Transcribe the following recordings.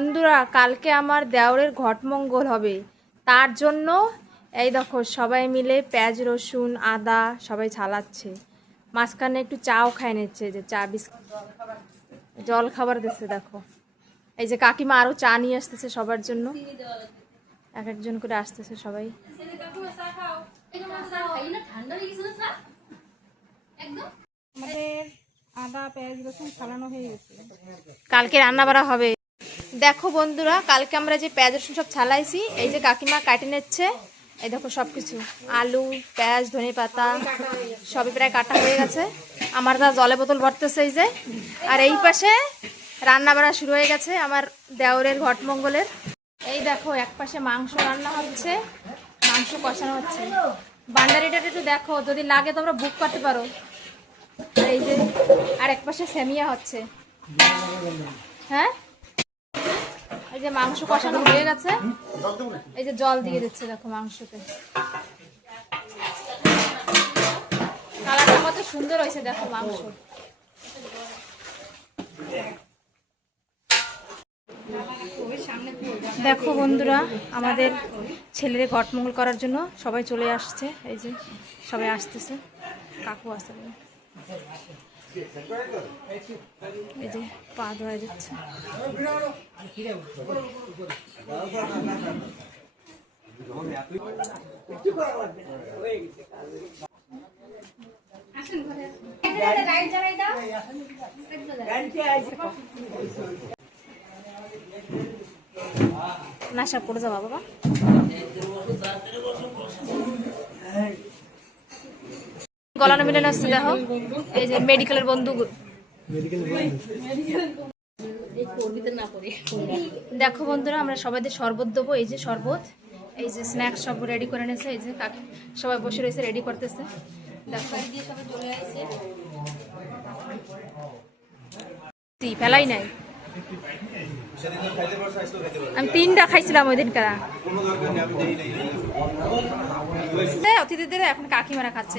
বন্ধুরা কালকে আমার দেওরের ঘটমঙ্গল হবে, তার জন্য এই দেখো সবাই মিলে পেঁয়াজ রসুন আদা সবাই ছালাচ্ছে। মাঝখানে একটু চাও খাই নিচ্ছে, যে চা বিস্কুট জল খাবার দিচ্ছে। দেখো এই যে কাকিমা আরও চা নিয়ে আসতেছে সবার জন্য, এক একজন করে আসতেছে সবাই। আদা পেঁয়াজ রসুন ছাড়ানো হয়ে গেছে, কালকে রান্না বাড়া হবে। দেখো বন্ধুরা কালকে আমরা যে পেঁয়াজ রসুন সব ছালাইছি, এই যে কাকিমা কাটে নিচ্ছে। এই দেখো সব কিছু আলু পেঁয়াজ ধনে পাতা সবই প্রায় কাটা হয়ে গেছে। আমার দা জলে বোতল ভরতেছে এই যে। আর এই পাশে রান্না বাড়া শুরু হয়ে গেছে আমার দেওরের ঘটমঙ্গলের। এই দেখো এক পাশে মাংস রান্না হচ্ছে, মাংস কষানো হচ্ছে। বান্ডারিটা একটু দেখো, যদি লাগে তোমরা বুক করতে পারো। আর এই যে আর এক পাশে সেমিয়া হচ্ছে। হ্যাঁ এই যে মাংস কষানো হয়ে গেছে, এই যে জল দিয়ে দিচ্ছে দেখো মাংসতে। কালারটা কত সুন্দর হয়েছে দেখো মাংস। দেখো বন্ধুরা আমাদের ছেলের ঘটমঙ্গল করার জন্য সবাই চলে আসছে, এই যে সবাই আসতেছে, কাকু আসতে এই যে পা ধোয়া যাচ্ছে। নাশা করে যাবা বাবা। গলানো মিলে আসছে দেখো, এই যে মেডিকেলের বন্ধু। দেখো বন্ধুরা আমরা সবাইদের শরবত দেবো, এই যে শরবত, এই যে স্ন্যাক্স সব রেডি করে নিয়েছে। এই যে কাকি সবাই বসে রয়েছে রেডি করতেছে। দেখো ফেলাই নাই, আমি 3টা খাইছিলাম ওই দিন কারা অতিথিদের। এখন কাকিমারা খাচ্ছে।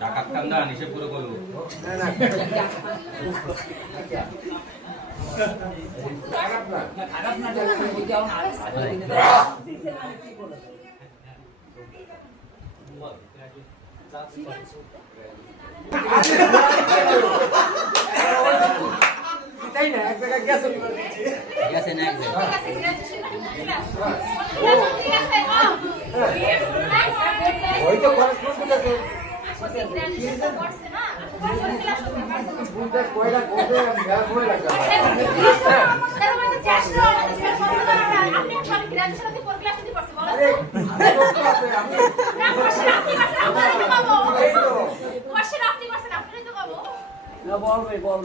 ডাকাত কান্দা হিসেব করে করবো।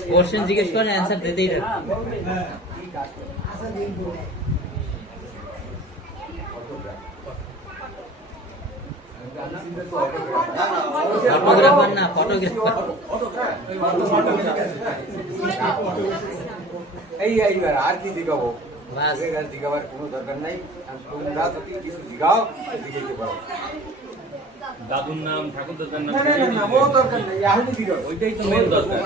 কোশ্চেন জিজ্ঞেস করেন অ্যানসার দিতেই থাকবে। ফটোগ্রাফার না ফটোগ্রাফার। এইবার আর কি জিগাবো, জিগাবার কোনো দরকার নাই। তোমরা যদি কিছু জিগাও জিগাইতে পারো। দাদুর নাম ঠাকুরদার নাম ও দরকার নাই, এখনই জিগাও, ওইটাই তো মেন দরকার।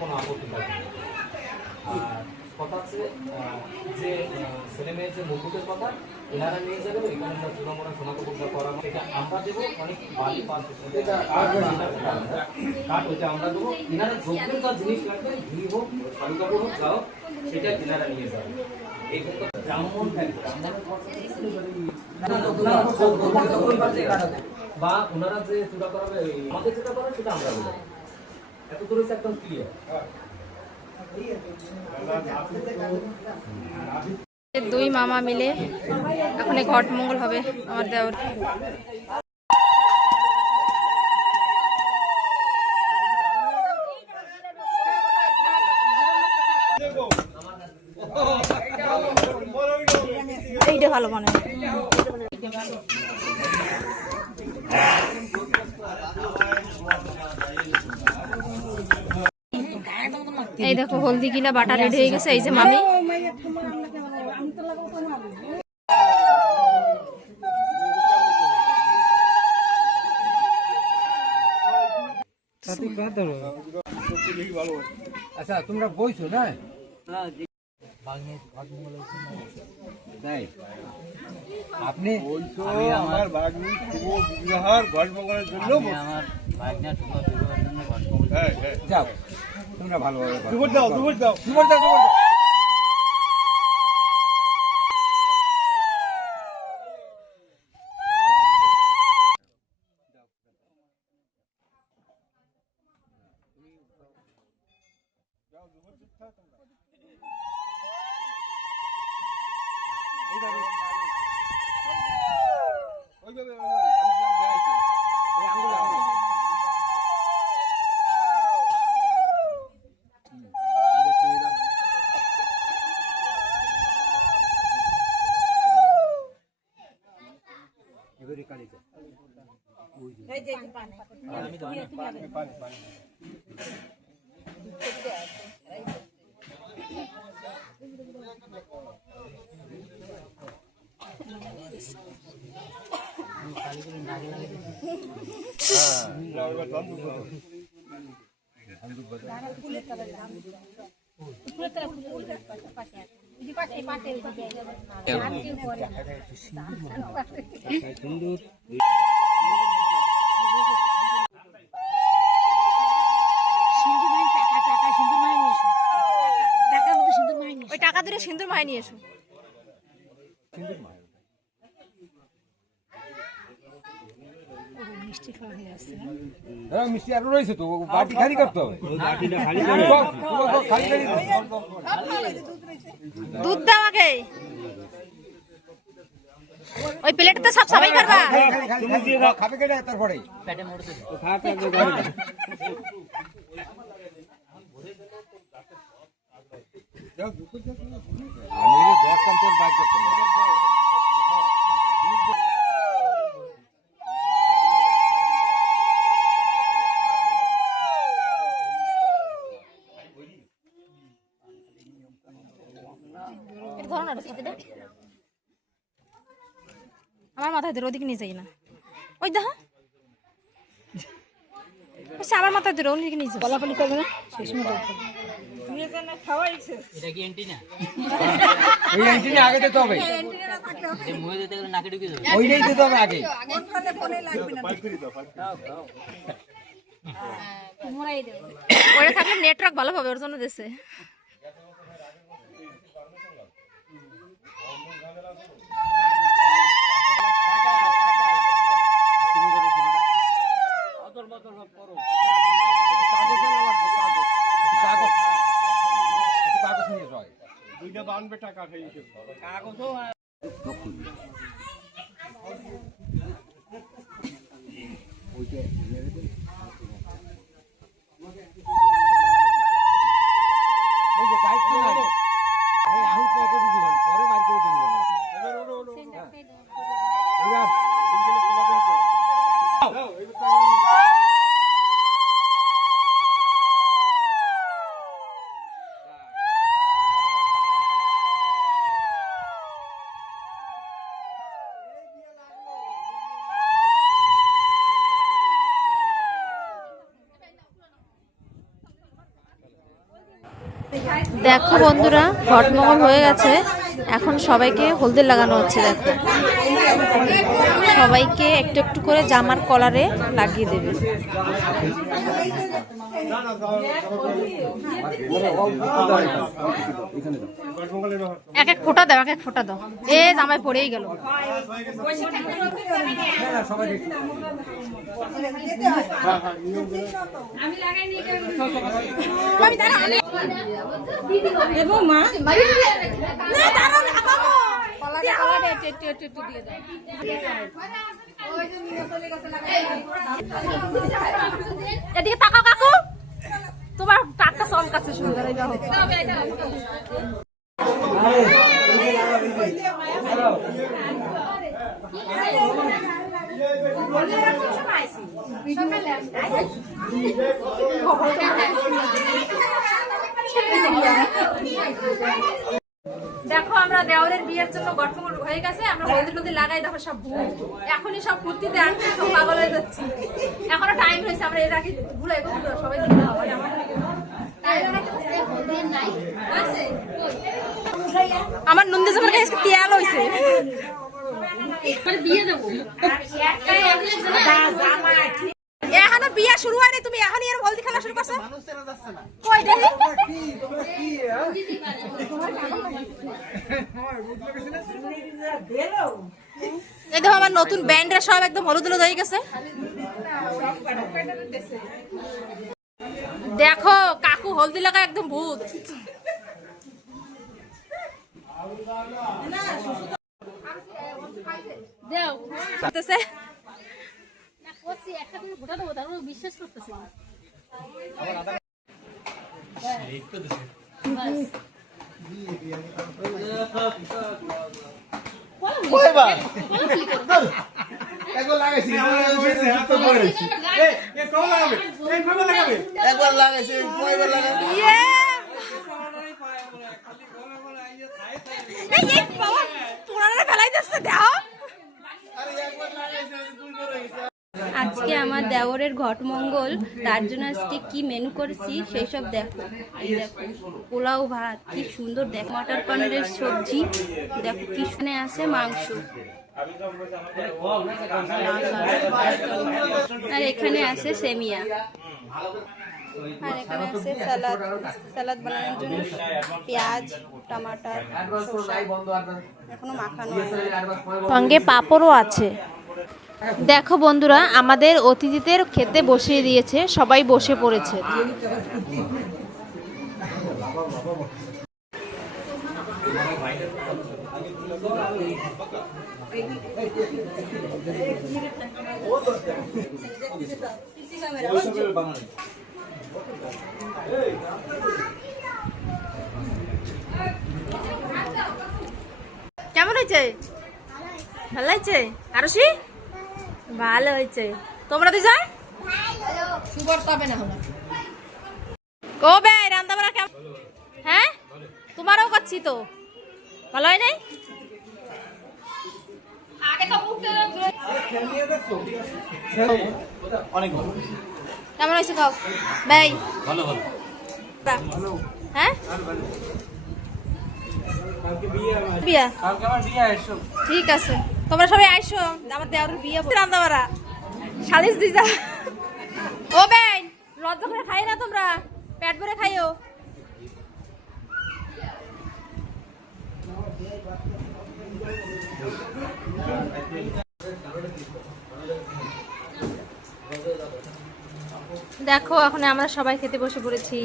কোনো আপত্তি থাকবে না। আর কথা হচ্ছে যে ছেলে মেয়ের যে মুকুটের কথা এনারা নিয়ে যাবে, এখানে চূড়ামোড়া সোনা কাপড়টা করা এটা আমরা দেবো, অনেক বাড়ি কাঠ ওইটা আমরা দেবো। এনারা যোগ্যের যা জিনিস লাগবে ঘি হোক শাড়ি কাপড় হোক যাও সেটা এনারা নিয়ে যাবে। এই কিন্তু ব্রাহ্মণ বা ওনারা যে চূড়া করাবে আমাদের যেটা করে সেটা আমরা বলবো। এত দূরে একদম ক্লিয়ার। দুই মামা মিলে এখন ঘটমঙ্গল হবে আমার দেওর। পিঠে ভালো বানায়। এই দেখো হলদি কিনা বাটা রেডি হয়ে গেছে। এই যে মামি আচ্ছা তোমরা বইছো না তাই আপনি আমার ভাগ্নি শুভ বিবাহের ঘট মঙ্গলের জন্য আমার ভাগনা শুভ বিবাহের জন্য ঘট মঙ্গল। হ্যাঁ হ্যাঁ যাও তোমরা ভালোভাবে করো। দুপুর দাও দুপুর দাও দুপুর দাও, দুপুর দাও। ওইভাবে আমি যাইছি এই আঙ্গুল আঙ্গুল এবারে কালিকা পানি পানি ওই টাকা দিয়ে সিন্দুর মাই নিয়ে এসো। মিষ্টি আরো রয়েছে তো বাটি খালি করতে হবে খালি দুধ দাও আগে। ওই প্লেটটা সব সবাই করবা। খাবে কেটে তারপরে পেটে মরতে আমি দেখতাম তোর বাইক করতাম এটা ধরো না, এটা সাথে দাও। আমার মাথায় ধরে ওদিকে নিয়ে যাই না। ওই দেখো আমার মাথায় ধরে ওদিকে নিয়ে যাও। কলাপালি করবে না শেষ মতো এটা কি এন্টি না? ওই এন্ট্রি আগে দিতে হবে যে মুয়ে দিতে গেলে নাকে ঢুকে যাবে। ওইটাই দিতে হবে আগে ওরা থাকলে নেটওয়ার্ক ভালো পাবে, ওর জন্য দেশে। দুইটা বানবে টাকা খাইছে এই যে গাইড তো নাই এই আহুল পকেট দিবেন পরে বাইর করে দেন এবার ওড়ো ওড়ো এবার দিনগুলো খোলা দিয়েছে দাও এবার দেখো বন্ধুরা, ঘটমহল হয়ে গেছে। এখন সবাইকে হলদি লাগানো হচ্ছে। দেখো সবাইকে একটু একটু করে জামার কলারে লাগিয়ে দেবে। এক এক ফোঁটা দাও, এক এক ফোঁটা দাও। এ জামায় পড়েই গেল। এদিকে তাকাও কাকু, তোমার টাকটা চমকাচ্ছে সুন্দর। দেখো আমরা দেওরের বিয়ের জন্য গঠন হয়ে গেছে, আমরা হলদি টলদি লাগাই, দেখো সব ভুল এখনই সব ফুর্তিতে আনতে সব পাগল হয়ে যাচ্ছি। এখনো টাইম হয়েছে, আমরা এর আগে ভুলাই সবাই দিতে হবে। আমার নন্দি সবার কাছে তেল হয়েছে, এখনো বিয়ে শুরু হয়নি, তুমি এখনই এর হলদি খেলা শুরু করছো। কই দেখি এই দেখো আমার নতুন ব্যান্ডরা সব একদম হলুদ হলুদ হয়ে গেছে। দেখো কাকু হলদি লাগা একদম ভূত। বিশ্বাস করতেছি আজকে আমার দেওরের ঘটমঙ্গল, তার জন্য আজকে কি মেনু করেছি সেই সব দেখো। এই দেখো পোলাও ভাত, কি সুন্দর দেখো, মটর পনিরের সবজি, দেখো কি শুনে আছে মাংস, আর এখানে আছে সেমিয়া, আর এখানে আছে সালাদ, সালাদ বানানোর জন্য পেঁয়াজ, টমাটার, এখনো মাখানো সঙ্গে পাঁপড়ও আছে। দেখো বন্ধুরা, আমাদের অতিথিদের খেতে বসিয়ে দিয়েছে, সবাই বসে পড়েছে। কেমন হয়েছে? ভালো হয়েছে? আরশি ভালো হয়েছে। তোমরা দুজন কবে রান্না বান্না কেমন? হ্যাঁ তোমারও করছি তো, ভালো হয় নাই? কেমন হয়েছে খাও ভাই? ভালো ভালো। হ্যাঁ বিয়া, ঠিক আছে তোমরা সবাই আইসো, আমার দেওয়ার বিয়ে রান্না বাড়া সালিশ দিজা। ও বেন লজ্জা করে খাই না তোমরা, পেট ভরে খাইও। দেখো এখন আমরা সবাই খেতে বসে পড়েছি।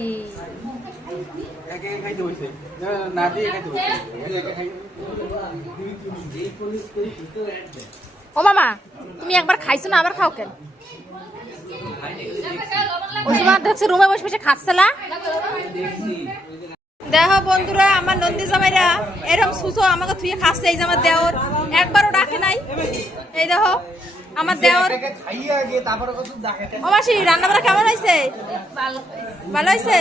ও মামা তুমি একবার খাইছো না, আবার খাও কেন? ওই সময় দেখছো রুমে বসে বসে খাচ্ছিলা। দেখো বন্ধুরা, আমার নন্দী জামাইরা এরকম সুসো আমাকে থুয়ে খাচ্ছে। এই যে আমার দেওর একবারও ডাকে নাই। এই দেখো আমার দেওর। ও মাসি রান্না বান্না কেমন হয়েছে? ভালো হয়েছে?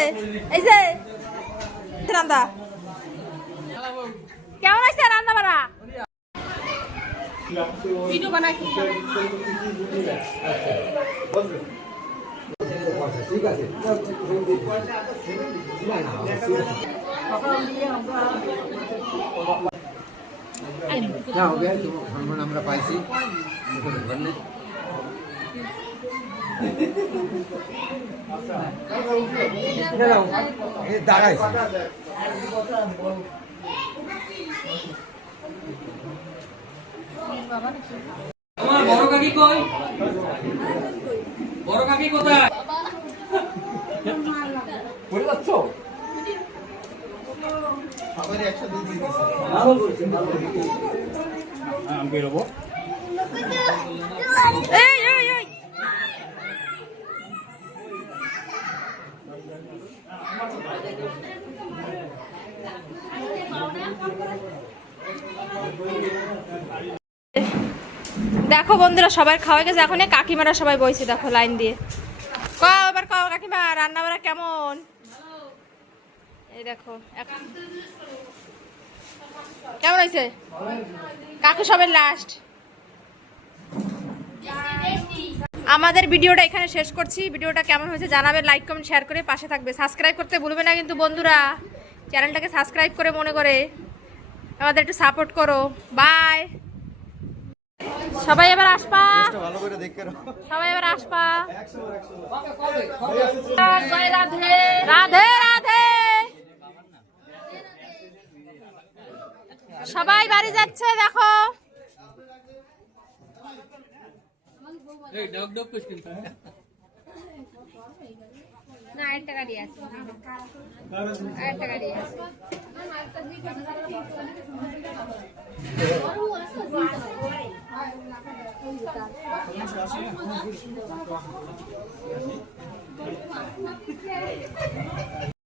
এই যে রান্না কেমন হয়েছে? রান্না বান্না ভিডিও বানাই ঠিক আছে আমরা পাইছি দাঁড়াইছি। আমার বড় কাকি কই? বড় কাকি কোথায়? পড়ে যাচ্ছ? আমি বেরোবো। এই এই এই দেখো বন্ধুরা সবাই খাওয়া গেছে, এখন এই কাকিমারা সবাই বইছে দেখো লাইন দিয়ে। কও এবার কও কাকিমা রান্না বাড়া কেমন? এই দেখো কেমন হয়েছে কাকু, সবাই লাস্ট। আমাদের ভিডিওটা এখানে শেষ করছি। ভিডিওটা কেমন হয়েছে জানাবে, লাইক কমেন্ট শেয়ার করে পাশে থাকবে। সাবস্ক্রাইব করতে ভুলবে না কিন্তু বন্ধুরা, চ্যানেলটাকে সাবস্ক্রাইব করে মনে করে আমাদের একটু সাপোর্ট করো। বাই। সবাই এবার আসবা, সবাই এবার আসবা। রাধে রাধে রাধে। সবাই বাড়ি যাচ্ছে দেখো। না আরেকটা গাড়ি আছে, আরেকটা গাড়ি আছে।